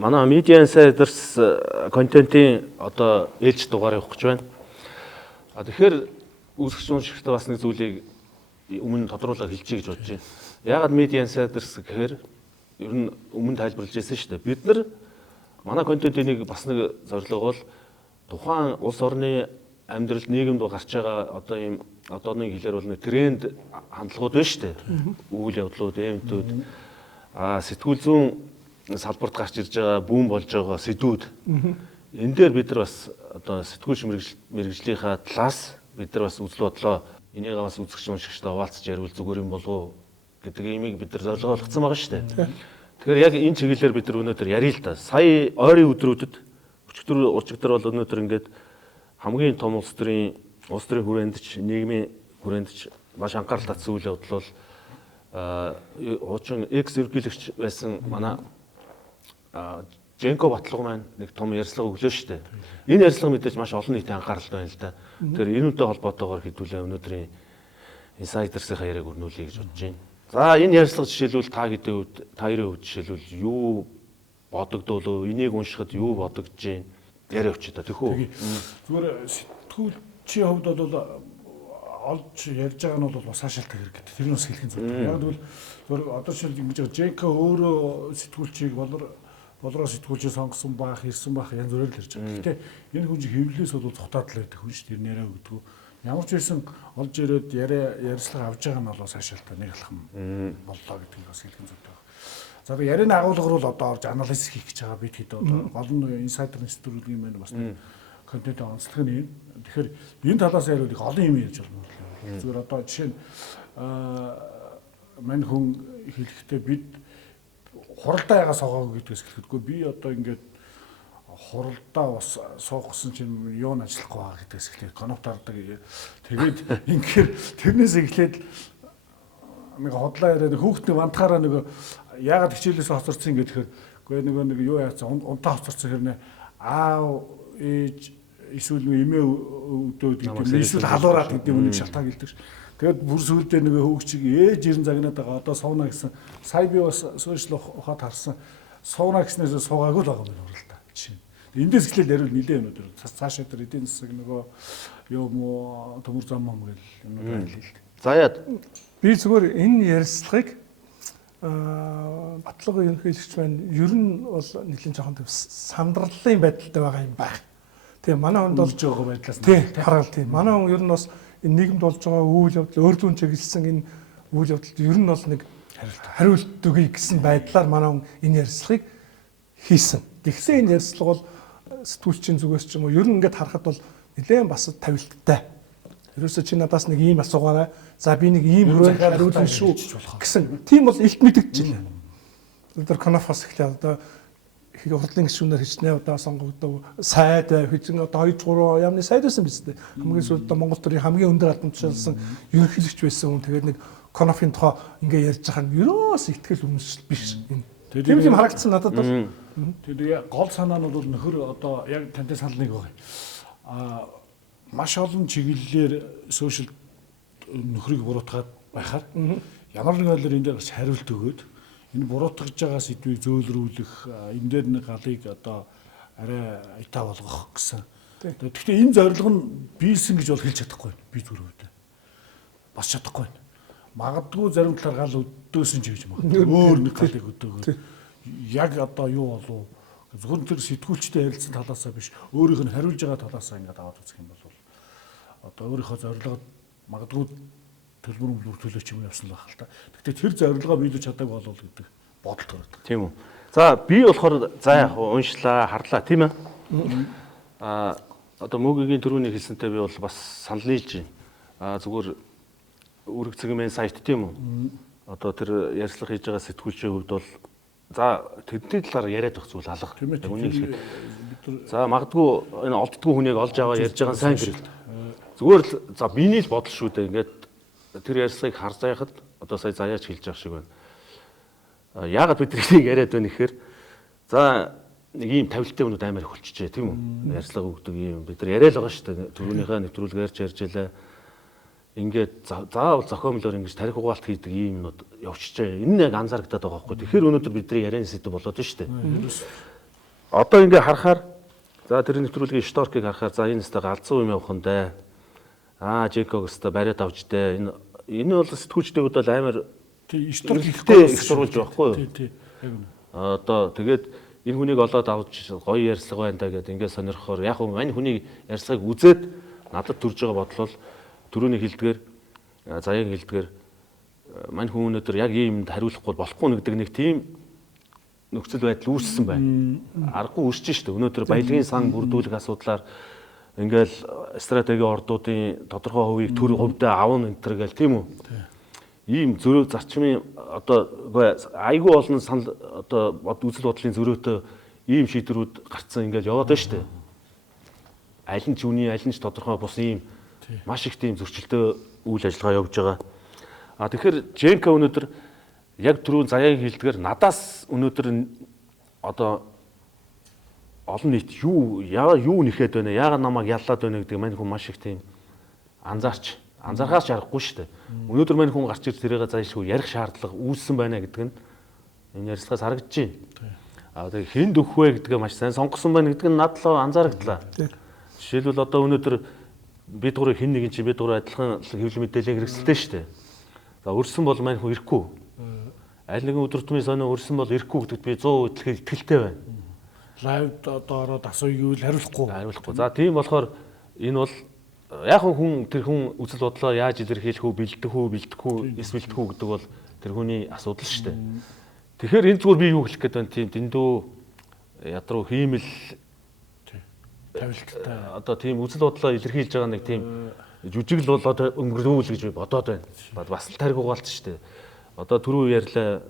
манай Media Insiders контентын одоо ээлж дугаар явах гэж байна. Тэгэхээр үүсгэж уншигчтай бас нэг зүйлийг өмнө тодруулаад хэлчихье гэж бодож байна. Яагаад Media Insiders гэхээр ер нь өмнө тайлбарлаж байсан шүү дээ. Бид нар манай контентын нэг бас нэг зорилго бол тухайн улс орны амьдрал нийгэмд гарч байгаа одоо ийм одооны хэлээр бол нэг тренд хандлагууд байна шүү дээ. Үйл явдлууд, эвентүүд, сэтгүүл зүүн салбарт гарч ирж байгаа бүүн болж байгаа сэдвүүд. Энэ дээр бид нар бас одоо сэтгүүл мэргэжлийнхаа талаас бид нар бас үзэл бодлоо энийг бас үзэгч уншигчтай хуваалцаж ярил зүгээр юм болов уу гэдэг имийг бид нар зорилгоолгоцсон байгаа шүү дээ. Тэгэхээр яг энэ чиглэлээр бид нар өнөөдөр ярил л да. Сая ойрын өдрүүдэд өчигдөр бол өнөөдөр ингээд хамгийн том улс төрийн хүрэндч, нийгмийн хүрэндч маш анхаарал татсан үйл явдал бол хуучин экс ерөнхийлөгч байсан манай Женко Батлага маань нэг том ярилцлага өглөө шүү дээ. Энэ ярилцлага мэдээж маш олон нийтийн анхааралтай байна л да. Тэгэхээр энүүтэй холбоотойгоор хэдүүлээ өнөөдрийн Insiders-ийн яриаг өрнүүлье гэж бодож байна. За энэ ярилцлага жишээлбэл та хоёрын хувьд жишээлбэл юу бодогдвол энийг уншихад юу бодогдож байна? Яриа өчөө та тэхүү. Зүгээр сэтгүүлчийн хувьд бол олж ярьж байгаа нь бол бас хаашаалтай хэрэг гэдэг. Тэр нь бас хэлхэн зүйл. Яг тэгвэл одоо шил ингэж Женко өөрөө сэтгүүлчийг болроо сэтгүүлчийг сонгосон баах, ирсэн баах янз бүрээр л ярьж байгаа. Гэхдээ энэ хүн чинь хэвлэлээс бол цухтаад л байдаг хүн шүү дээ. Нэрээ өгдөг. Ямар ч байсан олж ирээд ярьцлага авж байгаа нь бол хаашаалтай нэг алхам боллоо гэдэг нь бас хэлхэн зүйл байна. За би ярины агуулгаар бол одоо орж анализ хийх гэж байгаа бид хэд одоо гол нь инсайдер нэвтрүүлгийн маань бас контент онцлог нь юм. Тэгэхээр энэ талаас ярил их олон юм ярьж байна. Зүгээр одоо жишээ нь мань хүн хэлэхдээ бид хуралдаа ягаа суугаагүй гэдгээс хэлэхгүй би одоо ингээд хуралдаа бас суугсан чинь юу н ажиллахгүй байгаа гэдгээс хэлээ коноптардаг. Тэгээд ингээд тэрнээс эхлээд нэг хотлоо яриад хүүхдний вантахаараа нэг яагаад хичээлээс хоцорсон юм гэхээр үгүй нэг юу яасан унтаа хоцорсон хэрнээ аав ээж эсвэл эмээ өвдөөд гэдэг юм эсвэл халуураад гэдэг юм нэг шалтгаан гэлдэг ш. Тэгээд бүр сүулдээ нэг хөвгчиг ээж ирэн загнаад байгаа одоо сууна гэсэн сая би бас сошиал ухаад харсан сууна гэснээс суугаагүй л байгаа юм байна л да. Жишээ. Эндээс эхлээл ярил нилээ өнөдөр цаашаа тэр эдийн засаг нөгөө юу мо төмөр зам юм гэл юм хэлээ. За яа би зүгээр энэ ярилцлагыг Батлага ерөнхийлөгч маань ер нь бол нэлийн жоохон сандраллын байдалтай байгаа юм байна. Тэгээ манай хүнд болж байгаа байдлаас харгал тийм. Манай хүн ер нь бас энэ нийгэмд болж байгаа үйл явдал өөр зүүн чиглэсэн энэ үйл явдалд ер нь бол нэг хариулт өгье гэсэн байдлаар манай хүн энэ ярилцлагыг хийсэн. Тэгсэн энэ ярилцлага бол сэтгүүлчийн зүгээс ч юм уу ер нь ингээд харахад бол нэлээд бас тавилттай. Ерөөсө чи надаас нэг ийм асуугаарай. За би нэг ийм хүрээнд хариулна шүү гэсэн. Тийм бол илт мэдэгдэж байна. Өдөр конофос эхлээ одоо их хурлын гишүүнээр хичнээн удаа сонгогдов. Сайд хэзээ одоо 2-3 яамны сайд байсан биз дээ. Хамгийн сүүлд Монгол төрийн хамгийн өндөр албан тушаалсан ерөнхийлөгч байсан хүн. Тэгээд нэг конофын тухай ингээ ярьж байгаа нь ерөөс ихтгэл үнэмшил биш. Тийм юм харагдсан надад бол. Тэгээд гол санаа нь бол нөхөр одоо яг тантай санал нэг байгаа. Маш олон чиглэлээр сошиал нөхрийг буруутгаад байхаар ямар нэг байдлаар энэ дээр бас хариулт өгөөд энэ буруутгаж байгаа сэдвийг зөөлрүүлэх энэ дээр нэг галыг одоо арай аятаа болгох гэсэн. Гэхдээ энэ зорилго нь биелсэн гэж бол хэлж чадахгүй байна. Би зүгээр үү. Бас чадахгүй байна. Магадгүй зарим талаар гал өдөөсөн ч гэж магадгүй. Өөр нэг галыг өдөөгөө. Яг одоо юу болов? Зөвхөн тэр сэтгүүлчтэй ярилцсан талаасаа биш, өөрийнх нь хариулж байгаа талаасаа ингээд аваад үзэх юм бол одоо өөрийнхөө зорилгод магадгүй төлбөр төлөөч юм явсан л байх л та. Гэхдээ тэр зорилгоо биелүүлж чадаагүй болов гэдэг бодол төрөд. Тийм үү. За би болохоор за яг уншлаа, харлаа тийм ээ. Одоо мөгийн төрөний хэлсэнтэй би бол бас санал нийлж байна. Зүгээр үүрэг цэгийн сайт тийм үү. Одоо тэр ярьцлага хийж байгаа сэтгүүлчийн хувьд бол за тэдний талаар яриад байх зүйл алга. Үнийг хэлэхэд. За магадгүй энэ олддгүй хүнийг олж аваа ярьж байгаа сайн хэрэг. Зүгээр л за биний л бодол шүү дээ. Ингээд тэр ярьцлагыг харж байхад одоо сая заяач хэлж байгаа шиг байна. Яагаад бид тэрийг яриад байна гэхээр за нэг ийм тавилттай юмуд амар их болчихжээ тийм үү? Ярьцлага өгдөг юм бид нар яриад байгаа шүү дээ. Төрөөнийхөө нэвтрүүлгээр ярьж ялаа. Ингээд заавал зохиомлоор ингэж тарих угаалт хийдэг юм юмуд явчихжээ. Энэ яг анзаарагдаад байгаа байхгүй. Тэгэхээр өнөөдөр бидний ярианы сэдв болоод байна шүү дээ. одоо ингээ харахаар за тэр нэвтрүүлгийн шторкийг харахаар за энэ өстой галзуу юм явах нь дээ. Жеког өстой бариад авч дээ. Энэ бол сэтгүүлчдүүд бол амар тий шторк ихтэй их сурвалж байхгүй юу? Тий. Яг үнэ. Одоо тэгээд энэ хүнийг олоод авч гоё ярьслага байна да гэдэг ингээд сонирхохоор яг хөө мань хүний ярьслагыг үзээд надад төрж байгаа бодлол түрүүний хэлдгээр заяаг хэлдгээр мань хүн өнөөдөр яг иймд хариулахгүй болохгүй гэдэг нэг тийм нөхцөл байдал үүссэн байна. Аргагүй үүсэж штэ. Өнөөдөр баялагын сан бүрдүүлэх асуудлаар ингээл стратегийн ордуудын тодорхой хувийг төр хувьдаа авна энэ төр гэл тийм үү? Ийм зөрөө зарчмын одоо айгүй олон санал одоо үзэл бодлын зөрөөтэй ийм шийдвэрүүд гарцсан ингээл яваад байна штэ. Аль нь ч үний аль нь ч тодорхой бус ийм маш их тийм зөрчилтэй үйл ажиллагаа явж байгаа. Тэгэхээр Женка өнөөдөр яг түрүүн заяагийн хэлдгээр надаас өнөөдөр одоо олон нийт юу нэхэд байна, яагаад намайг яллаад байна гэдэг мань хүн маш их тийм анзаархаас харахгүй шүү дээ. Өнөөдөр мань хүн гарч ирж тэрийг зайлшгүй ярих шаардлага үүссэн байна гэдэг нь энэ ярилцлагаас харагдаж байна. Тэгээ хэнд өгөх вэ гэдгээ маш сайн сонгосон байна гэдэг нь надад л анзаарагдлаа. Жишээлбэл одоо өнөөдөр бид гурыг хэн нэгэн чинь бид гурав адилхан хэвлэл мэдээлэл хэрэгсэлтэй шүү дээ. За өрсөн бол мань хүн ирэхгүй. Аль нэгэн өдөртмийн сонио өрсөн бол ирэхгүй гэдэгт би 100% итгэлтэй байна. Лайвд одоо ороод асууя гэвэл хариулахгүй. За тийм болохоор энэ бол яг хүн тэр хүн үзэл бодлоо яаж илэрхийлэх үү, бэлтгэх үү гэдэг бол тэр хүний асуудал шүү дээ. Тэгэхээр энэ зүгээр би юу хэлэх гээд байна тийм дэндүү ядруу хиймэл тавилттай одоо тийм үзэл бодлоо илэрхийлж байгаа нэг тийм жүжиг л болоод өнгөрөөл гэж би бодоод байна. Бас л тархиугаалт шүү дээ. Одоо түрүү ярьлаа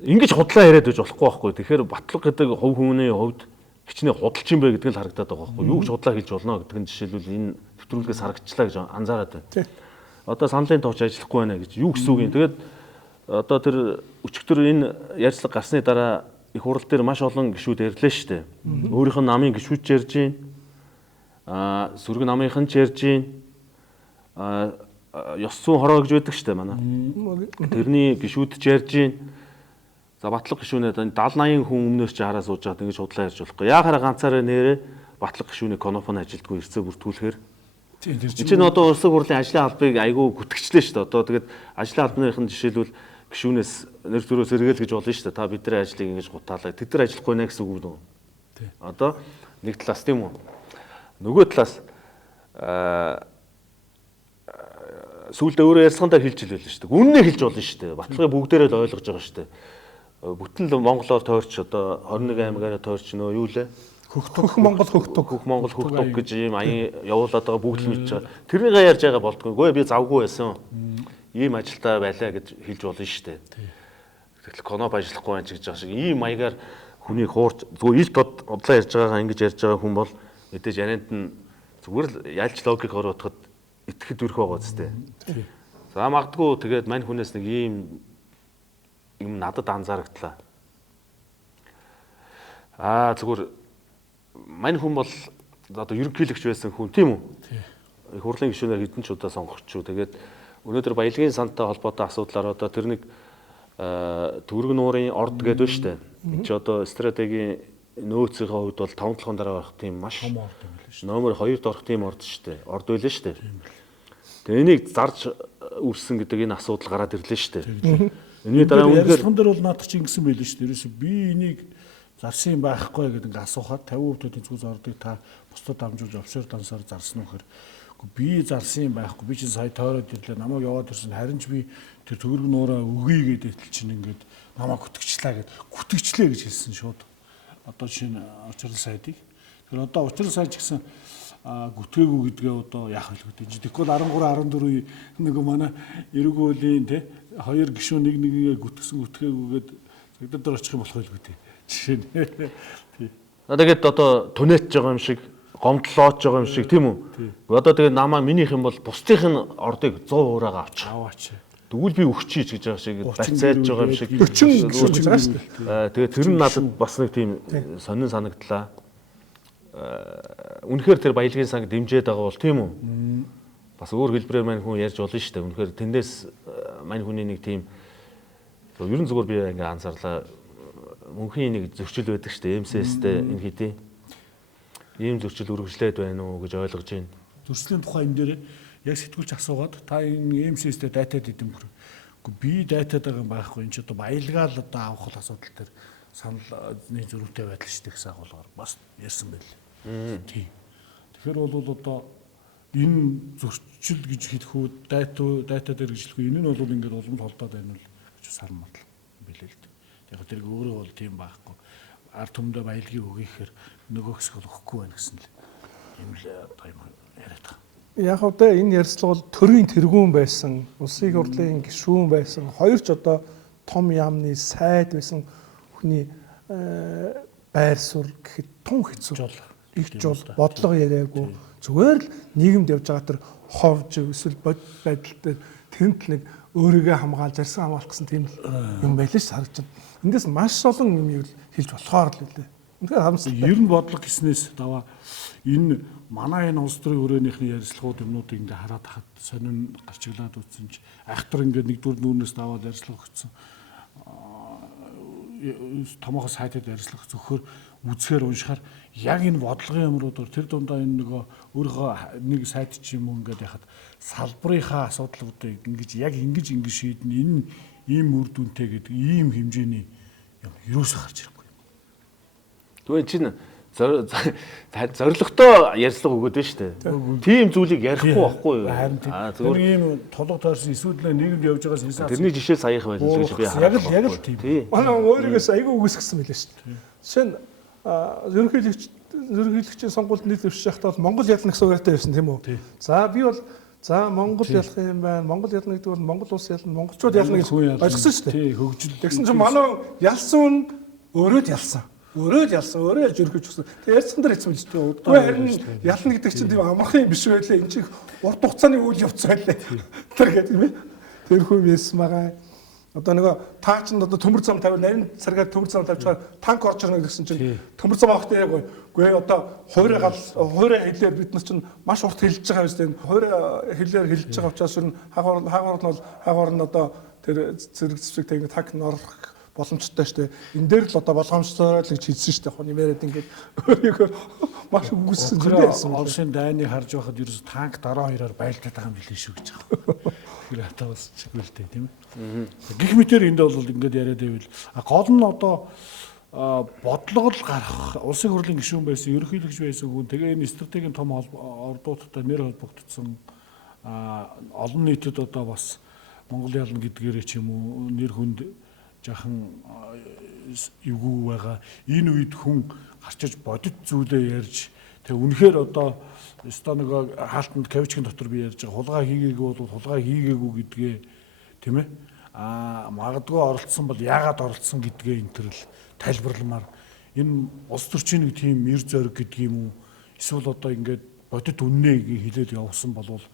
ингэж худлаа яриад байж болохгүй байхгүй. Тэгэхээр батлаг гэдэг хувь хүний хувьд хичнээн худалч юм бэ гэдэг нь харагдаад байгаа байхгүй. Юу ч худлаа хийж болно гэдэг нь жишээлбэл энэ нэвтрүүлгээс харагдчихлаа гэж анзаараад байна. Одоо саналын товч ажиллахгүй байна гэж юу гэсэн үг юм. Тэгээд одоо тэр өчигдөр энэ ярьцлага гарсны дараа их хурал дээр маш олон гишүүд ярьлаа шүү дээ. Өөрийнх нь намын гишүүд ярьж байна. Сүрэг намынхан ч ярьж байна. Ёс зүйн хороо гэж байдаг шүү дээ манай. Тэрний гишүүд ч ярьж байна. За батлаг гишүүнээ 70-80 хүн өмнөөс чи хараа сууж байгаа ингэж худлаа ярьж болохгүй. Яахаараа ганцаараа нэрээ батлаг гишүүний конофон ажилдгүй эрсээ бүртгүүлэхээр чинь одоо улсын хурлын ажлын албыг айгүй гүтгэжлээ шүү дээ. Одоо тэгээд ажлын албаныхын жишээлбэл гишүүнээс нэр төрөөс эргээл гэж болно шүү дээ. Та бидний ажлыг ингэж гутаалаа. Тэд нар ажиллахгүй нэ гэсэн үг нөө. Одоо нэг талаас тийм үү. Нөгөө талаас сүүлдээ өөрөө ярьсгандаа хэлж илвэлээ шүү дээ. Үннээ хэлж болно шүү дээ. Батлагыг бүгдээрээ л ойлгож байгаа шүү дээ. Бүтэн Монголоор тойрч одоо 21 аймагаараа тойрч нөө юу лээ? Хөх Монгол хөхтөг гэж ийм аян явуулаад байгаа бүгд л мэдж байгаа. Тэрнийг ярьж байгаа болдгоо. Гүй би завгүй байсан. Ийм ажилтаа байлаа гэж хэлж болно шүү дээ. Тэгэл коноп ажиллахгүй байх гэж байгаа шиг ийм маягаар хүний хуурч зүгээр ил тод одлоо ярьж байгаагаа ингэж ярьж байгаа хүн бол мэдээж ярианд нь зүгээр л ялж логик оруулахад итгэхэд өрх байгаа зү. За магадгүй тэгээд мань хүнээс нэг ийм юм надад анзаарагдлаа. Зүгээр мань хүн бол одоо ерөнхийлөгч байсан хүн тийм үү? Их хурлын гишүүнээр хэдэн ч удаа сонгогчгүй. Тэгээд өнөөдөр баялагын сантай холбоотой асуудлаар одоо тэр нэг төгрөг нуурын орд гэдэг байна шүү дээ. Энд чи одоо стратегийн нөөцийн хувьд бол 5-7 дараа байх тийм маш номер 2-т орох тийм орд шүү дээ. Орд байлаа шүү дээ. Тэгээ энийг зарж үрсэн гэдэг энэ асуудал гараад ирлээ шүү дээ. Энэний дараа үнэхээр ярилцсан дээр бол наадах чи ингэсэн байлээ шүү дээ. Ерөөсөө би энийг зарсан юм байхгүй гэдэг ингээ асуухад 50% тэнцвүүс ордыг та бусдад дамжуулж офшор дансаар зарсан уу гэхээр би зарсан юм байхгүй. Би чи сая тойроод ирлээ. Намайг яваад ирсэн. Харин ч би тэр төгрөг нуураа өгье гэдэг чинь ингээд намайг гүтгэжлээ гэд гүтгэжлээ гэж хэлсэн шууд. Одоо чинь очрол сайдыг. Тэр одоо очрол сайд ч гэсэн гүтгээгүй гэдгээ одоо яах вэ гэдэг. Тэгэхгүй 13 14 нэг манай эрүүг уулийн те хоёр гишүүн нэг нэгээ гүтгсэн гүтгээгүйгээд цагдаа очих юм болох байлгүй те. Жишээ нь. Тэгээд одоо түнээч байгаа юм шиг гомдлооч байгаа юм шиг тийм үү? Одоо тэгээд намаа минийх юм бол бусдынх нь ордыг 100% аваач. Тэгвэл би өгчийч гэж байгаа шиг бацааж байгаа юм шиг 40 гэж байгаа шүү дээ. Тэгээд тэр нь надад бас нэг тийм сонин санагдлаа. Үнэхээр тэр баялагын санг дэмжиж байгаа бол тийм үү? Бас өөр хэлбэрээр мань хүн ярьж болно шүү дээ. Үнэхээр тэндээс мань хүний нэг тийм ер нь зүгээр би ингээ анзаарлаа. мөнхийн нэг зөрчил байдаг шүү дээ. МСС-тэй энэ хэдий. Ийм зөрчил үргэлжлээд байна уу гэж ойлгож байна. Зөрчлийн тухай энэ дээр яг сэтгүүлч асуугаад та энэ МСС-тэй датад идэм бүр. Үгүй би датад байгаа юм байхгүй. Энд ч одоо баялгаал одоо авах асуудал дээр саналны зөрүүтэй байдал шүү дээ гэсэн агуулгаар бас ярьсан байлээ. Тийм. Тэгэхээр бол одоо энэ зөрчил гэж хэлэх үү, дата дээр гэж хэлэх үү, энэ нь бол ингээд улам толдоод байна л гэж санал билээ л дээ. Яг тэр өөрөө бол тийм байхгүй. Ард түмдээ баялагийг өгөхээр нөгөө хэсэг бол өгөхгүй байна гэсэн л юм л одоо юм яриад байгаа. Яг одоо энэ ярилцлага бол төрийн тэргүүн байсан, улсын их хурлын гишүүн байсан, хоёр ч одоо том яамны сайд байсан хүний байр суурь гэхэд тун хэцүү. Игч бол бодлого яриаггүй. Зүгээр л нийгэмд явж байгаа тэр ховж эсвэл бодит байдал дээр тэрнт нэг өөрийгөө хамгаалж арьсан хамгаалах гэсэн тийм юм байлээ ш харагдаж байна. Эндээс маш олон юм хэлж болохоор л үлээ. Үнэхээр харамсалтай. Ер нь бодлого гэснээс даваа энэ манай энэ улс төрийн хүрээнийхний ярилцлагууд юмнуудыг ингээ хараад хахад сонин гарчиглаад үзсэн чи айхтар ингээ нэгдүгээр нүүрнээс даваад ярилцлага өгсөн. Томоохон сайтад ярилцлага зөвхөр үзэхээр уншихаар яг энэ бодлогын юмруудаар тэр дундаа энэ нөгөө өөрийнхөө нэг сайт ч юм уу ингээд яхад салбарынхаа асуудлуудыг ингэж яг ингэж шийдэн энэ ийм үр дүнтэй гэдэг ийм хэмжээний юм юусаа гарч ирэхгүй. Тэгвэл чинь зоригтой ярьцлага өгöd байна шүү дээ. Тийм зүйлийг ярихгүй байхгүй юу? Зүгээр ийм толго тойрсон эсвэл нийгэмд явж байгаа сенсац. Тэрний жишээ саяхан байна л гэж би хараад. Яг л тийм. Манай өөрийгөөс айгүй үгүйсгэсэн байлээ шүү дээ. Жишээ нь ерөнхийлөгчийн сонгуульд нийт өвчж байхдаа Монгол ялна гэсэн уриалтай байсан тийм үү? За би бол за Монгол ялах юм байна. Монгол ялна гэдэг бол Монгол улс ялна, монголчууд ялна гэж ойлгосон шүү дээ. Тий, хөгжил. Тэгсэн чинь манай ялсан өөрөө ялсан. Өөрөө ялж өргөж өгсөн. Тэгээ ярьсан дээр хэцүү биш үү? Үгүй харин ялна гэдэг чинь тийм амархан юм биш байлээ. Энд чинь урт хугацааны үйл явц байлээ. Тэр гэдэг юм ээ. Тэр хүн ярьсан байгаа. Одоо нөгөө таа чинь одоо төмөр зам тавиад нарийн царгаар төмөр зам тавьчихаар танк орж ирнэ гэсэн чинь төмөр зам авахтай яг үгүй одоо хуурай хэлээр бид нар чинь маш урт хэлж байгаа юм шүү дээ. Хуурай хэлээр хэлж байгаа учраас энэ хаагуур нь одоо тэр зэрэг зэвсэг тэгээд танк норох боломжтой шүү дээ. Энэ дээр л одоо болгоомжтой л гэж хэлсэн шүү дээ. Хоны яриад ингээд өөрийгөө маш үгүйссэн зүйл байсан. Олшин дайныг харж байхад ерөөс танк дараа хоёроор байлдаад байгаа юм билээ шүү гэж байгаа. Тэр хатаас чигвэлтэй тийм ээ. Гэх мэтэр энд бол ингээд яриад байвал гол нь одоо бодлого л гарах улсын хурлын гишүүн байсан, ерөнхийлөгч байсан хүн тэгээ энэ стратегийн том ордуудтай нэр холбогдсон олон нийтэд одоо бас Монгол ялна гэдгээрээ ч юм уу нэр хүнд жахан эвгүй байгаа. Энэ үед хүн гарчиж бодит зүйлээ ярьж тэг үнэхээр одоо өстой нэг хаалтанд кавичгийн дотор би ярьж байгаа хулгай хийгээгүй бол хулгай хийгээгүй гэдгээ тийм ээ магадгүй оролцсон бол яагаад оролцсон гэдгээ энэ төрөл тайлбарламаар энэ улс төрчийн нэг тийм мэр зориг гэдэг юм уу эсвэл одоо ингээд бодит үннийг хилээд явуулсан болвол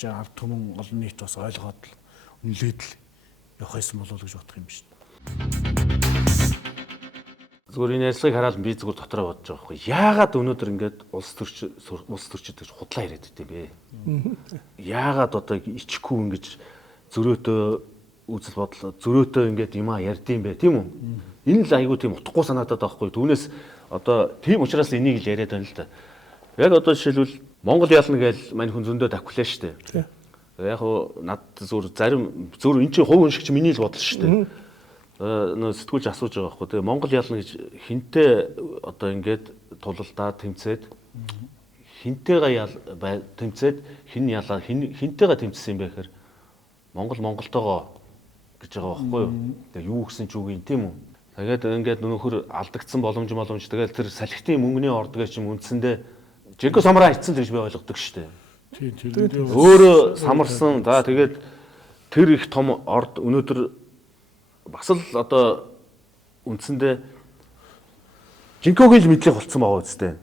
ард түмэн олон нийт бас ойлгоод л үнэлээд л явах юм болов гэж бодох юм биш. Зүгээр энэ ярьцлагыг хараад би зүгээр дотроо бодож байгаа байхгүй. Яагаад өнөөдөр ингээд улс төрчид гэж худлаа яриад байт юм бэ? Яагаад одоо ичхгүй ингэж зөрөөтэй үзэл бодол зөрөөтэй ингээд юмаа ярьдсан бэ тийм үү? Энэ л айгүй тийм утгагүй санагдаад байгаа байхгүй. Түүнээс одоо тийм учраас энийг л яриад байна л да. Яг одоо жишээлбэл Монгол ялна гэж мань хүн зөндөө давхилаа шүү дээ. Яг уу над зүгээр эн чинь хувь хүн шиг чи миний л бодол шүү дээ. Нөө сэтгүүлч асууж байгаа байхгүй. Тэгээ Монгол ялна гэж хинтээ одоо ингээд тулалдаад тэмцээд хинтэйгээ тэмцээд хин ялаа хинтэйгээ тэмцсэн юм бэ гэхээр Монголтойгоо гэж байгаа байхгүй юу. Тэгээ юу гэсэн ч үгүй тийм үү. Тэгээд ингээд нөхөр алдагдсан боломж тэгээд тэр салхитын мөнгөний ордгоо ч юм үндсэндээ жинхэнэ самраа ицсэн гэж би ойлгодог шүү дээ. Тийм. Өөрөө самарсан. За тэгээд тэр их том орд өнөөдөр бас л одоо үндсэндээ жинхэнэ л мэдлэг болцсон байгаа үстэй.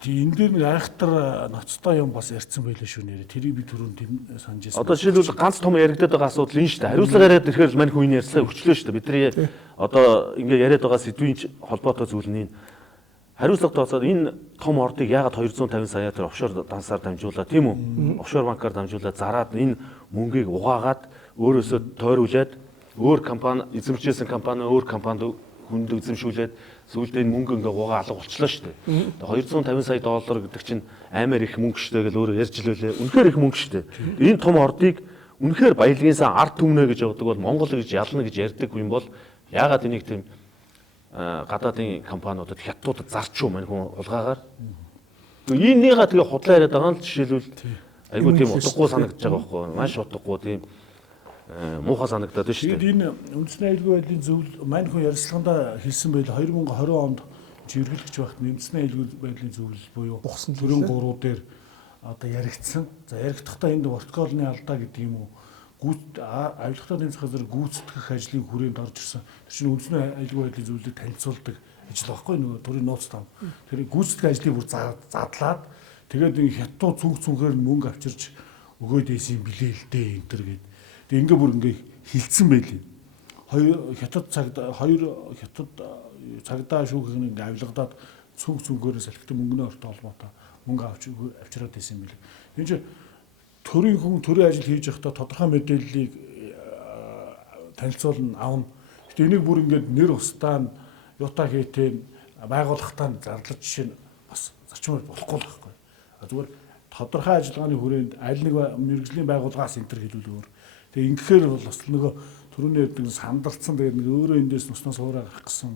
Тийм энэ дээр нэг айхтар ноцтой юм бас ярьсан байлаа шүү нэрээ. Тэрийг би түрүүнд санаж байсан. Одоо жишээлбэл ганц том яригдаад байгаа асуудал энэ шүү дээ. Хариуцлага яриад ирэхээр мань хүн ярьцлага өчлөө шүү дээ. Бидний одоо ингээд яриад байгаа сэдвийн холбоотой зүйл нь хариуцлага тооцоод энэ том ордыг яагаад 250 сая тэр офшор дансаар дамжуулаад тийм үү? Офшор банкаар дамжуулаад зараад энэ мөнгийг угаагаад өөрөөсөө тойруулаад өөр компани эзэмшижсэн компани өөр компанид хүнд эзэмшүүлээд сүүлдээ энэ мөнгө ингээ гуйгаа алга болчлоо шүү дээ. Тэгээ 250 сая доллар гэдэг чинь амар их мөнгө шүү дээ гэж өөрөө ярьж лээ. Үнэхээр их мөнгө шүү дээ. Энэ том ордыг үнэхээр баялагынсаа ард түмнэ гэж явдаг бол Монгол гэж ялна гэж ярьдаг юм бол яагаад энийг тийм гадаадын компаниудад хятадуудад зарчуу мань хүн улгаагаар энийгээ тэгээ худлаа яриад байгаа нь жишээлбэл айгүй тийм утгагүй санагдаж байгаа байхгүй маш утгагүй тийм муухай санагдаад байна шүү дээ. Тэгээд энэ үндэсний аюулгүй байдлын зөвлөл мань хүн ярилцлаганда хэлсэн байл 2020 онд жиргэлэгч багт үндэсний аюулгүй байдлын зөвлөл буюу Бухсан төрийн 3 дээр одоо яригдсан. За яригдахдаа энд протоколны алдаа гэдэг юм уу? Авилгатай тэмцэх газар гүйцэтгэх ажлын хүрээнд орж ирсэн. Тэр чинь үндэсний аюулгүй байдлын зөвлөлийг танилцуулдаг ажил байхгүй нөгөө төрийн нууц там. Тэр гүйцэтгэх ажлыг бүр задлаад тэгээд энэ хятад цүнхээр мөнгө авчирч өгөөд ийсэн билээ л дээ энэ төр гээд. Тэгээд ингээ бүр ингээ хилцсэн байлээ. Хоёр хятад цагдаа шүүхийн ингээ авилгадаад цүнхээрээ салхитын мөнгөний ортой холбоотой мөнгө авчираад байсан юм билээ. Энэ чинь төрийн хүн төрийн ажил хийж байхдаа тодорхой мэдээллийг танилцуулна авна. Гэтэ энийг бүр ингээд нэр устдаа юутай хийтэн байгууллагатаа зарлаж жишээ нь бас зарчмаар болохгүй л байхгүй. Зүгээр тодорхой ажиллагааны хүрээнд аль нэг мэрэгжлийн байгууллагаас энэ төр хэлүүлгээр. Тэгээ ингэхээр бол бас нөгөө түрүүний ярьдаг сандарцсан тэгээд нэг өөрөө эндээс нуснаас уураа гарах гэсэн.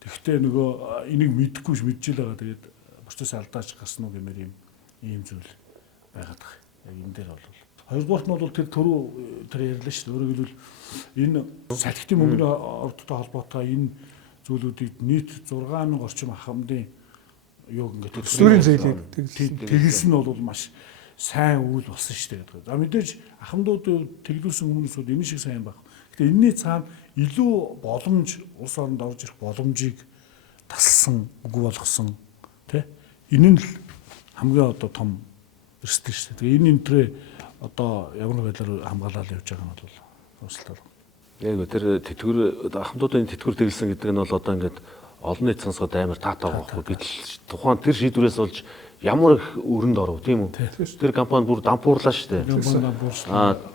Тэгвэл нөгөө энийг мэдэхгүй мэдчихэл байгаа. Тэгээд процесс алдаач гарсан уу гэмээр ийм зүйл байгаад байгаа. Яг энэ дээр бол хоёрдугаарт нь бол тэр түрүү тэр ярьлаа шүү дээ. Өөрөөр хэлбэл энэ салхитын мөнгөний ордтой холбоотой энэ зүйлүүдийг нийт 6000 орчим ахмадын юуг ингээд төсвөрийн зээлийг тэгэлсэн нь бол маш сайн үйл болсон шүү дээ. За мэдээж ахмадууд тэглүүлсэн хүмүүсүүд энэ шиг сайн байх. Гэтэ энэний цаана илүү боломж улс оронд орж ирэх боломжийг тассан, үгүй болгосон тий. Энэ нь л хамгийн одоо том эрсдэл шүү дээ. Тэгээ энэ энтрээ одоо ямар нэг байдлаар хамгаалаад явж байгаа нь бол тусалтай. Яг тэр тэтгэвэр ахмадуудын тэтгэвэр тэгэлсэн гэдэг нь бол одоо ингээд олон нийт сонсоход амар таатай байгаа байхгүй. Гэтэл тухайн тэр шийдвэрээс болж ямар их өрөнд оров тийм үү? Тэр компани бүр дампуурлаа шүү дээ.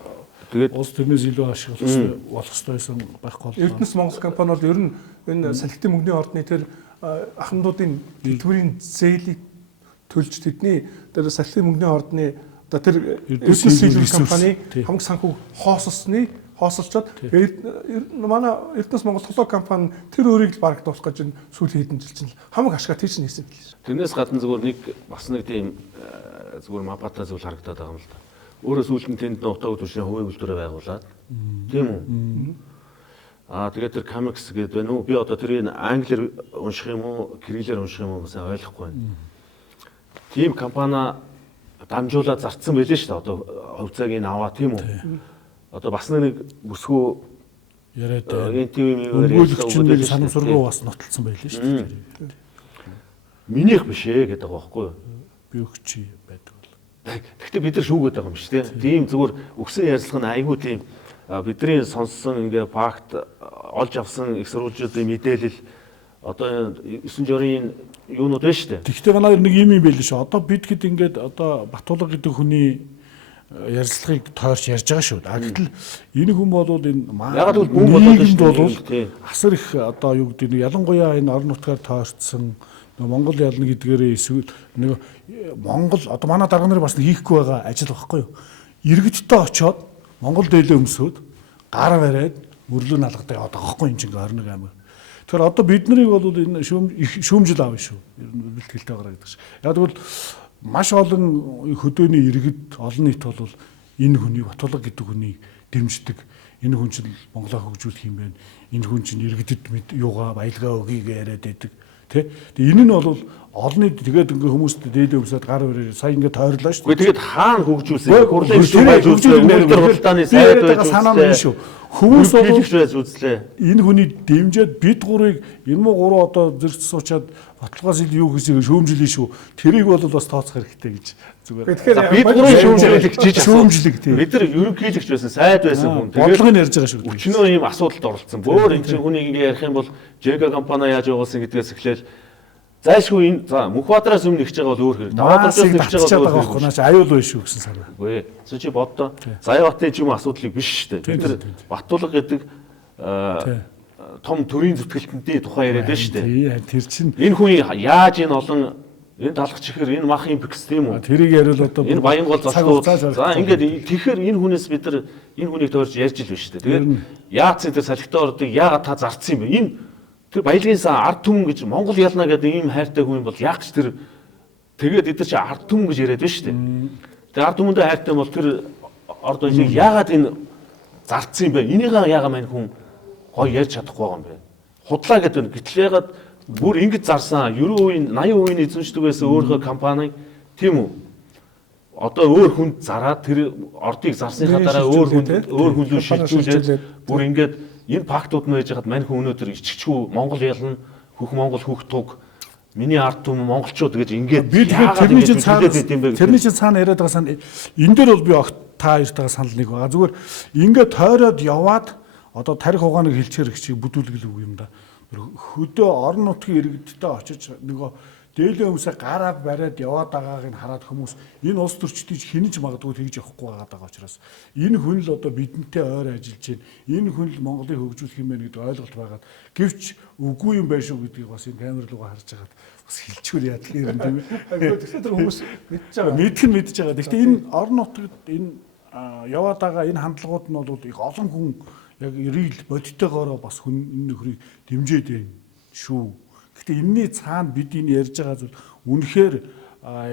Тэгээд улс тэрнээс илүү ашиглах болох ёстой байсан байхгүй бол Эрдэнэс Монгол компани бол ер нь энэ салхитын мөнгөний ордны тэр ахмадуудын тэтгэврийн зээлийг төлж тэдний тэр салхитын мөнгөний ордны одоо тэр Эрдэнэс Сэлбэр компани хамгийн санхүү хоосолчод манай Эрдэнэс Монгол толгой компани тэр өөрийг л бараг дуусгах гэж сүүлийн хэдэн жил чинь хамаг ашгаа тийш нээсэн гэлээ. Тэрнээс гадна зүгээр нэг бас нэг тийм зүгээр мапата зүйл харагдаад байгаа юм л да. Өөрөө сүүлд нь тэнд нутаг төвшний хувийн үйлдвэрээ байгуулад тийм үү? Тэгээд тэр Камекс гэдэг байна уу? Би одоо тэрийг англиар унших юм уу, кириллээр унших юм уу сайн ойлгохгүй байна. Тийм компани дамжуулаад зарцсан байлээ шүү дээ. Одоо хувьцааг нь аваа тийм үү? Одоо бас нэг бүсгүй яриад НТV-ээр санамсаргуу бас нотолцсон байлээ шүү дээ. Минийх биш ээ гэдэг байгаа байхгүй юу? Би өгчий байдаг бол. Гэхдээ бид нар шүүгээд байгаа юм шүү дээ. Тийм зүгээр өгсөн ярьцлага нь айгүй тийм бидний сонссон ингээ факт олж авсан их сурвалжуудын мэдээлэл одоо 9 жорын юунууд байна шүү дээ. Тэгвэл манай нэг юм байл шүү. Одоо бид хэд ингээд одоо Батулга гэдэг хүний ярилцлагыг тойрч ярьж байгаа шүү. Гэтэл энэ хүн бол энэ яг л бүүн болоод бол асар их одоо юу гэдэг нь ялангуяа энэ орон нутгаар тойрцсон Монгол ялна гэдгээрээ эсвэл нэг Монгол одоо манай дарга нар бас хийхгүй байгаа ажил байхгүй юу? Иргэдтэй очоод Монгол дээлээ өмсөөд гар бариад мөрлөө налгадаг яваад байгаа байхгүй юм чинь 21 аймаг. Тэгэхээр одоо бид нарыг бол энэ шүүмжил аав шүү. Ер нь бэлтгэлтэй байгаа гэдэг чинь. Яг тэгвэл маш олон хөдөөний иргэд олон нийт бол энэ хүний Батулга гэдэг хүнийг дэмждэг. Энэ хүн чинь Монголоо хөгжүүлэх юм байна. Энэ хүн чинь иргэдэд юугаа баялгаа өгье яриад байдаг. Тэгээ энэ нь бол олон нийт тэгээд ингээ хүмүүст дээлээ өмсөд гар өрөө сая ингээ тойрлоо шүү. Тэгээд хаана хөгжүүлсэн? Хурлын шүү хөгжүүлсэн хуралдааны сайд байж санаа нь шүү. Хүмүүс бол байж үзлээ. Энэ хүний дэмжиад бид гурыг энэ муу гурав одоо зэрэгц суучаад Баталгаас ил юу хийсийг шүүмжилээ шүү. Тэрийг бол бас тооцох хэрэгтэй гэж зүгээр. Тэгэхээр бид гурыг шүүмжлэх жиж шүүмжлэх тийм. Бид нар ерөнхийлөгч байсан, сайд байсан хүн. Бодлогыг ярьж байгаа шүү. Өчнөө ийм асуудалд оролцсон. Бөөр энэ чинь хүнийг ингээ ярих юм бол Жека компани яаж явуулсан гэдгээс эхлээл зайлшгүй энэ за Мөнхбаатараас өмнө нэгж байгаа бол өөр хэрэг. Даваадаас нэгж байгаа байхгүй наач аюул bay шүү гэсэн санаа. Үгүй. Чи боддоо Заяаватын ч юм асуудлыг биш шүү дээ. Бид нар Батулга гэдэг том төрийн зүтгэлтэнтэй тухай яриад байна шүү дээ. Тий, тэр чинь Энэ хүн яаж энэ олон энэ талах чихэр энэ мах импекс тийм үү? тэрийг яриул одоо Энэ Баянгол зочдууд цаг за ингээд тэгэхээр энэ хүнээс бид нар энэ хүнийг тойрч ярьж ил байна шүү дээ. Тэгээд яац энэ салхитын ордыг яагаад та зарцсан юм бэ? Энэ тэр баялагын сан ард түмэн гэж Монгол ялна гэдэг ийм хайртай хүн бол яг ч тэр тэгээд эдгээр чи ард түмэн гэж яриад байна шүү дээ. Тэгээд ард түмэндээ хайртай бол тэр орд баялагийг яагаад энэ зарцсан юм бэ? Энийг яагаад мань хүн гоё ярьж чадахгүй байгаа юм бэ? Худлаа гэдэг нь гэтэл яагаад бүр ингэж зарсан 90% 80% нь эзэмшдэг байсан өөрийнхөө компани тийм үү? Одоо өөр хүнд зараад тэр ордыг зарсныхаа дараа өөр хүн рүү шилжүүлээд бүр ингээд энэ фактууд нь байж хаад мань хүн өнөөдөр ичгчгүй Монгол ялна хөх Монгол хөх туг миний ард түмэн монголчууд гэж ингээд би тэгэхээр тэрний чинь цаана яриад байгаа сан энэ дээр бол би огт та хоёртойгоо санал нэг байгаа. Зүгээр ингээд тойроод яваад одоо тарих угааныг хэлчихэр их чиг бүдүүлгэл үг юм да. Хөдөө орон нутгийн иргэдтэй очиж нөгөө дээлээ хүмүүсээ гараа бариад яваад байгааг нь хараад хүмүүс энэ улс төрчдийг хинэж магадгүй тэгж явахгүй байгаа учраас энэ хүн л одоо бидэнтэй ойр ажиллаж байна. Энэ хүн л Монголыг хөгжүүлэх юм байна гэдэг ойлголт байгаад гэвч үгүй юм байна шүү гэдгийг бас энэ камер руугаа харж байгаад бас хэлчихвэл яадаг юм тийм ээ. Тэгэхээр тэр хүмүүс мэдж байгаа. Мэдж байгаа. Гэхдээ энэ орон нутгад энэ яваад байгаа энэ хандлагууд нь бол их олон хүн яг ирэл бодиттойгоороо бас хүн энэ нөхрийг дэмжиж байна шүү. Гэхдээ энэний цаана бид энэ ярьж байгаа зүйл үнэхээр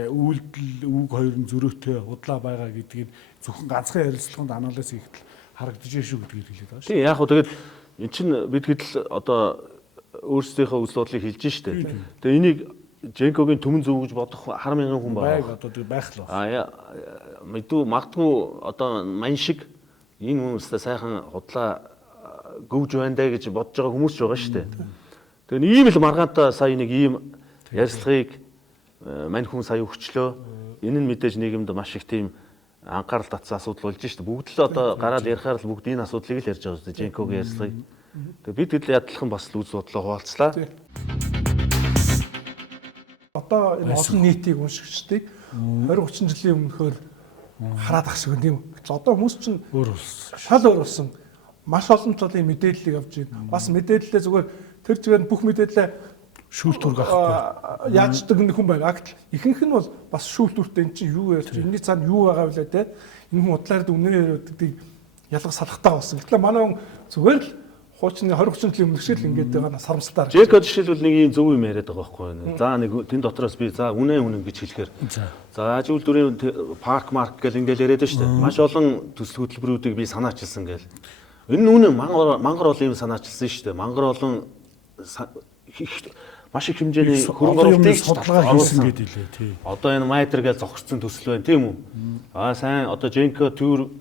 үйлдэл үг хоёр нь зөрөөтэй удлаа байгаа гэдгийг зөвхөн ганцхан ярилцлаганд анализ хийхдээ харагдаж шүү гэдгийг хэлээд байгаа шүү. Тийм яг хөө тэгээд эн чинь бид хэдэл одоо өөрсдийнхөө үзэл бодлыг хэлж штэ. Тэгээ энийг Женкогийн төмөн зөв гэж бодох 10,000 хүн байна. Одоо тэг байх л ба. Мэдүү магадгүй одоо мань шиг энэ хүмүүстэй сайхан худлаа гөвж байна даа гэж бодож байгаа хүмүүс ч байгаа штэ. Тэгээ ийм л маргаантай сая нэг ийм ярилцлагыг мань хүн сая өгчлөө. Энэ нь мэдээж нийгэмд маш их тийм анхаарал татсан асуудал болж штэ. Бүгд л одоо гараад ярихаар л бүгд энэ асуудлыг л ярьж байгаа үстэй Женкогийн ярилцлагыг. Тэгээ бид хэд л ядлагхан бас л үз бодлоо хуваалцлаа. Одоо энэ олон нийтийг уншигчдыг 20-30 жилийн өмнөхөр хараад ах шиг юм. Одоо хүмүүс чинь шал өөр болсон. Маш олон талын мэдээллийг авч байна. Бас мэдээлэлээ зүгээр тэр зүгээр бүх мэдээлэлээ шүүлтүрг авахгүй. Яачдаг нэг хүн байна. Ихэнх нь бол бас шүүлтүртэй эн чинь юу ярьж энэний цаана юу байгаа вэ те. Энэ хүн удлаард үнээр ярьдаг ялга салхтаа болсон. Гэтэл манай хүн зүгээр л хуучны 20-30 жилийн өмнө шиг л ингэж байгаа сарамсалтаар. Жека жишээлбэл нэг юм зөв юм яриад байгаа байхгүй. За нэг тэн дотроос би за үнэн гэж хэлэхээр. За ажил үйлдвэрийн парк марк гэл ингээл яриад шүү дээ. Маш олон төсөл хөтөлбөрүүдийг би санаачилсан гэл. Энэ үнэн мангар олон юм санаачилсан шүү дээ. Мангар олон маш их хэмжээний хөрөнгө оруулалтыг судалгаа хийсэн гэдэг лээ тий. Одоо энэ Майтер гэж зогссон төсөл байна тийм үү? Сайн одоо Женко төр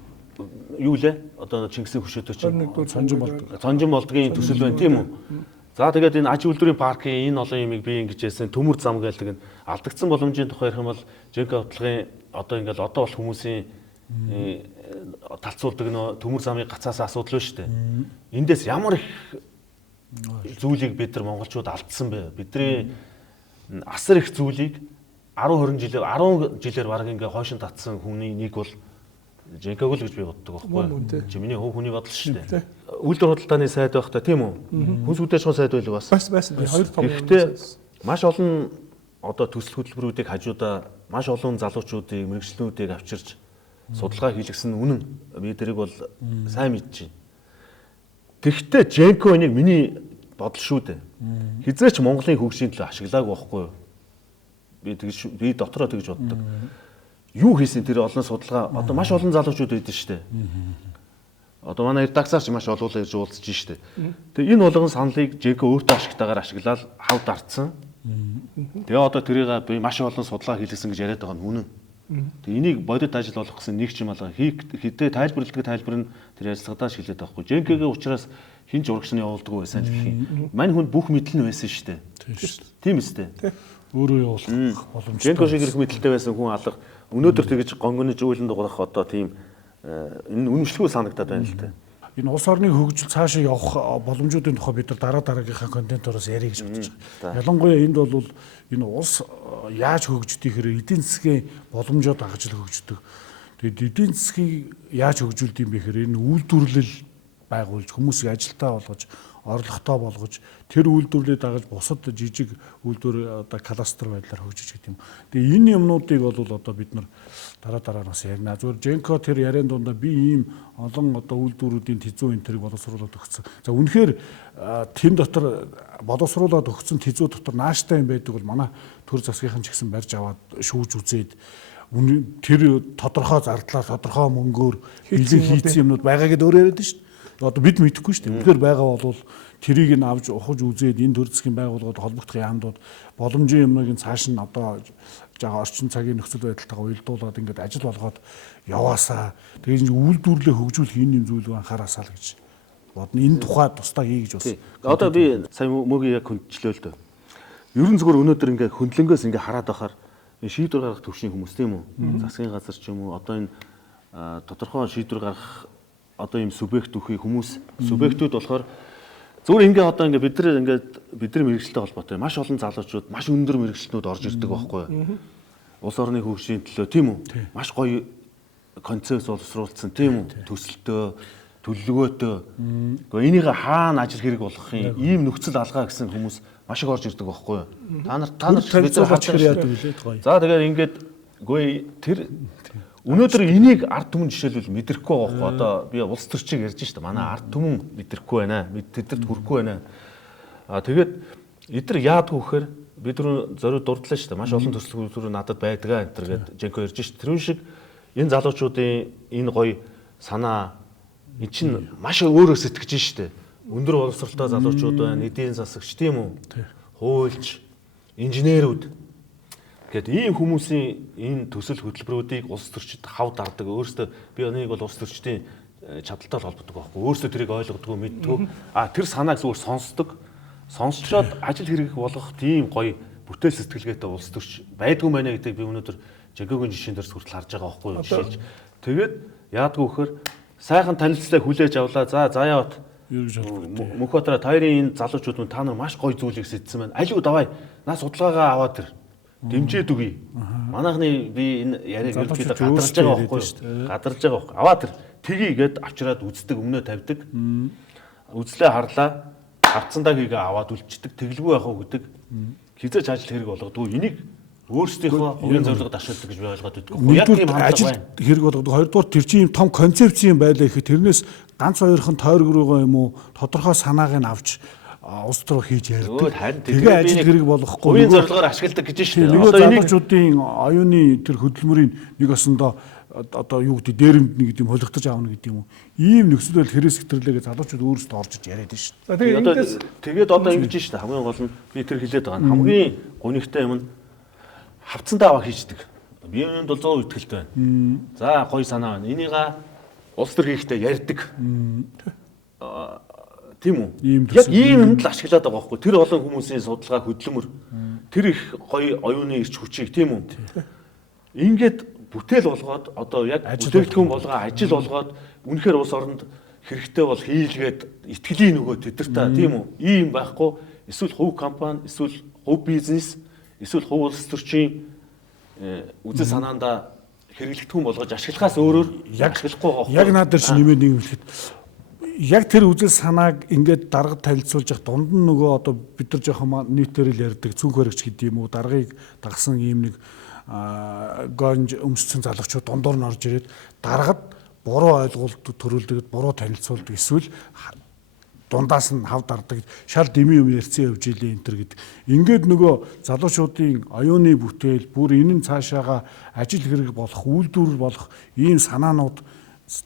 юу лээ? Одоо Чингисийн хөшөөтэй чинь сонжин болдгийн төсөл байна тийм үү? За тэгээд энэ аж үйлдвэрийн паркын энэ олон юмыг би ингэж яасан төмөр зам гээл тэгээд алдагдсан боломжийн тухай ярих юм бол Женко бодлогын одоо ингээл одоо бол хүмүүсийн талцуулдаг нөө төмөр замын гацаас асуудал байна шүү дээ. Эндээс ямар их зүйлийг бид нар монголчууд алдсан бэ? Бидний асар их зүйлийг 10 жилээр баг ингээ хойшин татсан хүний нэг бол Женког л гэж би боддог байхгүй. Чи миний хүний бодол шүү дээ. Үйлдвэр худалдааны сайд байх та тийм үү? Хүнс үдээшгүй сайд байлгүй бас. Байсан. Хоёр том. Гэхдээ маш олон одоо төсөл хөтөлбөрүүдийг хажуудаа маш олон залуучуудыг мэрэгчлэнүүдийг авчирч судалгаа хийлгсэн үнэн. Би тэрийг бол сайн мэдэж байна. Тэгэхдээ Женко энийг миний бодол шүү дээ. Хизээч Монголын хөгжлийн төлөө ашиглаагүй байхгүй юу? Би дотроо тэгж боддог. Юу хийсэн тэр олон судалгаа одоо маш олон залуучууд байдсан шүү дээ. Одоо манай редакцаарч маш олоолаа ирж уулзж штэ. Тэгээ энэ болгон саналыг Женко өөртөө ашигтайгаар ашиглаад хавд арцсан. Тэгээ одоо тэрийг би маш олон судалгаа хийлгэсэн гэж яриад байгаа нь үнэн. Тэгээ энийг бодит ажил болох гэсэн нэг ч юм алга хитэ тайлбарладаг тайлбар нь тэр ярилцлагадаа шилээд байхгүй. Женкогийн учраас хин ч урагшны явуулдаг байсан л гэх юм. Мань хүн бүх мэдэл нь байсан штэ. Тийм үстэй. Өөрөө явуулах боломжтой. Женко шиг их мэдэлтэй байсан хүн алга өнөөдөр тэгж гонгоныж үйлэн дуурах одоо тийм энэ үнэмшлгүй санагдаад байна л дээ. Энэ улс орны хөгжил цаашаа явах боломжуудын тухай бид нар дараагийнхаа контентороос ярих гэж бодож байгаа. Ялангуяа энд бол энэ улс яаж хөгждөг хэрэг эдийн засгийн боломжоо дагаж л хөгждөг. Тэгээд эдийн засгийг яаж хөгжүүлдэг юм бэ гэхээр энэ үйлдвэрлэл байгуулж хүмүүсийг ажилтаа болгож орлоготой болгож тэр үйлдвэрлэлийг дагаж бусад жижиг үйлдвэр одоо кластер байдлаар хөгжиж гэдэг юм. Тэгээ энэ юмнуудыг бол одоо бид нар дараа нас ярина. Зүгээр Женко тэр яриан дундаа би ийм олон одоо үйлдвэрүүдийн тэзүү энэ тэрийг боловсруулаад өгсөн. За үнэхээр тэн дотор боловсруулаад өгсөн тэзүү дотор нааштай юм байдаг бол манай төр засгийнхан ч гэсэн барьж аваад шүүж үзээд тэр тодорхой зардлаар тодорхой мөнгөөр бэлэн хийцэн юмнууд байгаа гэдээ өөр яриад шүү дээ. Одоо бид мэдэхгүй шүү дээ. Үнэхээр байгаа бол тэрийг нь авч ухаж үзээд энэ төр засгийн байгууллагууд холбогдох яамдууд боломжийн юмныг цааш нь одоо жага орчин цагийн нөхцөл байдалтайгаа уялдуулаад ингээд ажил болгоод яваасаа тэгээд үйлдвэрлэлээ хөгжүүлэх энэ юм зүйл анхаараасаа л гэж бодно. Энэ тухай тусдаа хий гэж бас. Одоо би сайн мөгийн яг хүндчлээ л дээ. Ерөн зүгээр өнөөдөр ингээ хөндлөнгөөс ингээ хараад байхаар шийдвэр гаргах төвшин хүмүүс тийм үү? Засгийн газар ч юм уу одоо энэ тодорхой шийдвэр гаргах одоо ийм субъект үхий хүмүүс субъектүүд болохоор зүгээр ингээ одоо ингээ бидний мэрэгчлэлтэй холбоотой маш олон залуучууд маш өндөр мэрэгчлэнүүд орж ирдэг байхгүй юу? Улс орны хөгжлийн төлөө тийм үү? Маш гоё концепц боловсруулсан тийм үү? Төсөлтөө, төлөвлөгөөтэй. Гэхдээ энийг хаана ажил хэрэг болгохын ийм нөхцөл алгаа гэсэн хүмүүс маш их орж ирдэг байхгүй юу? Та нар бид нар хавчгаар яадаг үлээд гоё. За тэгээд ингээд үгүй тэр өнөөдөр энийг ард түмэн жишээлбэл мэдрэхгүй байгаа байхгүй. Одоо би улс төрчийг ярьж штэ. Манай ард түмэн мэдрэхгүй байна. Тэдэрт хүрэхгүй байна. Тэгээд эдгээр яадгүй гэхээр бид зориуд дурдлаа штэ. Маш олон төсөл үйлдвэр надад байдгаа энэ төр гээд Женко ярьж штэ. Тэр шиг энэ залуучуудын энэ гоё санаа эн чинь маш өөрөөр сэтгэж штэ. Өндөр боловсролтой залуучууд байна, эдийн засагч тийм үү? Хуульч, инженерүүд. Гэт ийм хүмүүсийн энэ төсөл хөтөлбөрүүдийг улс төрчид хав дардаг. Өөрөөсөө би энийг бол улс төрчдийн чадaltaй холбодог байхгүй. Өөрөөсөө тэрийг ойлгодгоо мэддэг. Тэр санааг зүгээр сонсдог. Сонсчоод ажил хэрэг болгох тийм гоё бүтээл сэтгэлгээтэй улс төрч байдгүй мэнэ гэдгийг би өнөөдөр Женкогийн жишээн дээрс хүртэл харж байгаа байхгүй юу? Жишээлж. Тэгээд яадгүй гэхээр сайхан танилцлаа хүлээж авлаа. За заяа бат Мөнхбаатар хоёрын энэ залуучууд нь та нар маш гоё зүйлийг сэдсэн байна. Алиу давай наа судалгаагаа аваад тэр дэмжээд өгье. Манайхны би энэ яриаг ерөөхдөө гадарж байгаа байхгүй юу? Гадарж байгаа байхгүй. Аваад тэр тгийгээд авчираад үздэг, өмнөө тавьдаг. Үзлээ харлаа. Авцсандаа хийгээ аваад үлчдэг. Тэглгүй яах вэ гэдэг. Хизээч ажил хэрэг болгодгүй. Энийг өөрсдийнхөө хувийн зорилгод ашигладаг гэж би ойлгоод байдаг. Яг тийм ажил хэрэг болгодог. Хоёрдугаар тэр чинь том концепц юм байлаа гэхэд тэрнээс ганц хоёрхан тойрог руугаа юм уу тодорхой санааг нь авч улс руу хийж ярьдаг. Тэгээ ажил хэрэг болгохгүй. Хувийн зорилгоор ашигладаг гэж шүү дээ. Одоо энийг залуучуудын оюуны тэр хөдөлмөрийн нэг осондоо одоо юу гэдэг дээрэмд нэг юм холигдож аавна гэдэг юм уу. Ийм нөхцөл байдал хэрэгс хэтрүүлээгээ залуучууд өөрсдөө орж иж яриад байна шүү дээ. Тэгээд одоо ингэж шүү дээ. Хамгийн гол нь би тэр хэлээд байгаа нь хамгийн гонигтай юм нь хавцсандаа аваа хийждэг. Би үүнд бол 100% итгэлтэй байна. За гоё санаа байна. Энийг улс төр хийхдээ ярьдаг. Тийм үү? Яг ийм юмд л ашиглаад байгаа байхгүй. Тэр олон хүмүүсийн судалгаа хөдөлмөр тэр их гоё оюуны ирч хүчийг тийм үү? Ингээд бүтээл болгоод одоо яг бүтээгдэхүүн болгоо ажил болгоод үнэхээр улс оронд хэрэгтэй бол хийлгээд итгэлийн нөгөө тэдэртээ тийм үү? Ийм байхгүй. Эсвэл хувь компани, эсвэл хувь бизнес, эсвэл хувь улс төрчийн үзэл санаандаа хэрэглэгдэхүүн болгож ашиглахаас өөрөөр яг ашиглахгүй байгаа. Яг наад дээр чи нэмээд нэг хэлэхэд яг тэр үзэл санааг ингээд даргад танилцуулж явах дунд нь нөгөө одоо бид нар жоохон нийтээр л ярьдаг цүнх баригч гэдэг юм уу даргыг дагсан ийм нэг гонж өмссөн залгчууд дундуур нь орж ирээд даргад буруу ойлголт төрүүлдэг, буруу танилцуулдаг эсвэл дундаас нь хав дардаг шал дэмий юм ярьсан явж илээ энэ төр гэдэг. Ингээд нөгөө залуучуудын оюуны бүтээл бүр энэ нь цаашаага ажил хэрэг болох, үйлдвэр болох ийм санаанууд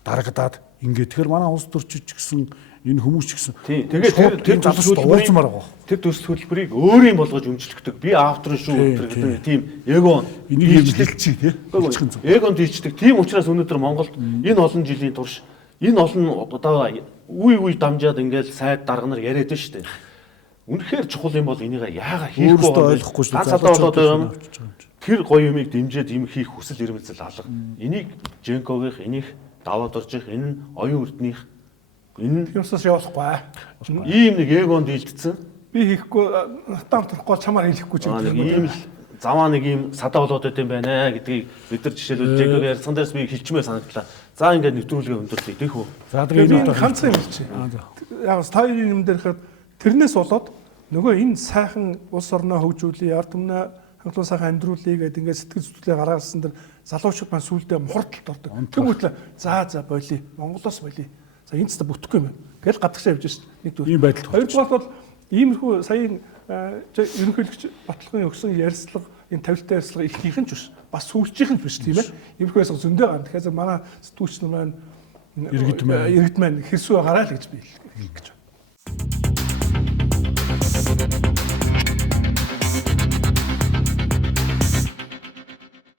дарагдаад ингээд тэгэхээр манай улс төрчид ч гэсэн энэ хүмүүс ч гэсэн тэгээд тэр залуучууд уулзмаар байгаа. Тэр төсөл хөтөлбөрийг өөрийн болгож өмчлөгдөг. Би автор шүү гэдэг тийм эго энийг хэлчих тий. Эгонд хэлчихдэг. Тийм учраас өнөөдөр Монголд энэ олон жилийн турш энэ олон одоо үе дамжаад ингээд сайд дарганаар яриад байна шүү дээ. Үнэхээр чухал юм бол энийг яагаад хийхгүй ойлгохгүй шүү дээ. Тэр гоё юмыг дэмжиж юм хийх хүсэл эрмэлзэл алга. Энийг Женкогийн энийг даваад орж их энэ оюун эрднийх энэ юмсаас явахгүй. Ийм нэг эгонд дийлдсэн. Би хийхгүй натаар турахгүй чамаар хийхгүй ч юм. Ийм л заваа нэг ийм садаа болоод байт юм байна гэдгийг бид нар жишээлбэл Женког ярьсан дээрс би хэлчмээр санагдлаа. За ингээд нэвтрүүлгээ өндөрлөе тийх үү. За тэгээд энэ ганцхан юм чи. Яг стайл юм дээр хэд тэрнээс болоод нөгөө энэ сайхан улс орноо хөгжүүлээ, ард түмнээ хангалттай сайхан амьдруулъя гэдэг ингээд сэтгэл зүтгэлээ гаргасан дэр залуучууд маань сүулдэ мухардалд ордог. Тэгмэтлээ за болиё. Монголоос болиё. За энэ ч бүтэхгүй юм. Тэгэл гадагшаа явж шít. Нэг зүйл. Ийм байдал. Хоёрдугаар бол иймэрхүү саяын ерөнхийлөгч Батлагын өгсөн ярьцлага энэ тавилттай ярьцлага ихнийх нь ч биш. Бас сүүлчийнх нь биш тийм ээ. Иймэрхүү байсан зөндөө гана. Тэгэхээр манай сэтгүүлч нар маань иргэд маань хэрсүү гараа л гэж би хэлэх гэж байна.